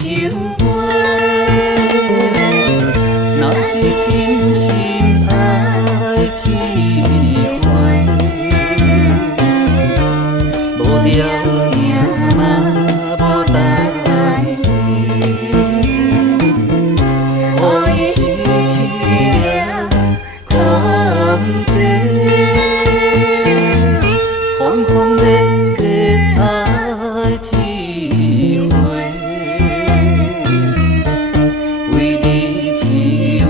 酒杯，若是真心爱一回，无条件嘛无代价，予伊失去了控制，轰轰烈烈爱一回，为你痴为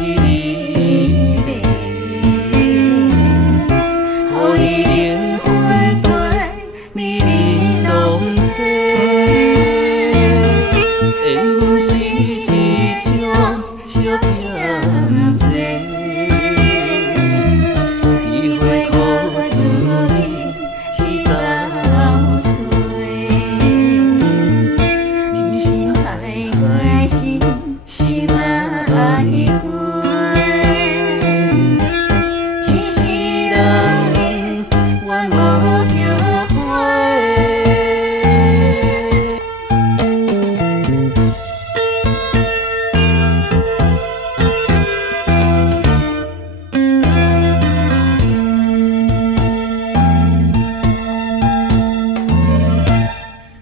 你迷，予伊灵魂对你玲珑色，缘分是一种小骗子，机会靠自你去找找，人生海情是爱过，一世人永远无后悔。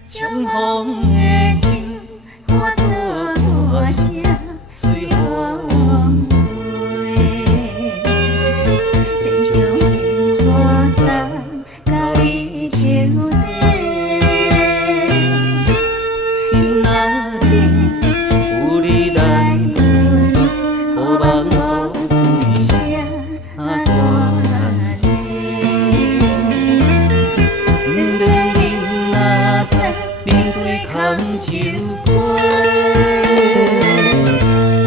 相逢的酒，化作歌声，随风飞。地上幸福送到你手底，今仔日有你来陪，好梦好醉声歌咧。免恁若知。面对空酒杯，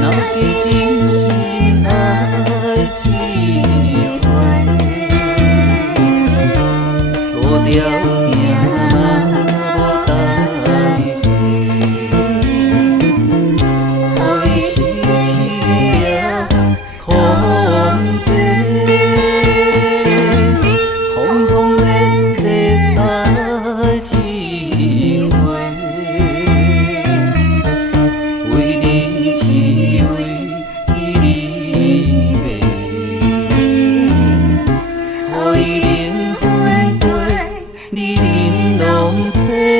若是真心爱一回，无条件嘛无代价，予伊失去了控制，轰轰烈烈爱一回，为你痴为你迷，予伊灵魂对你玲珑色。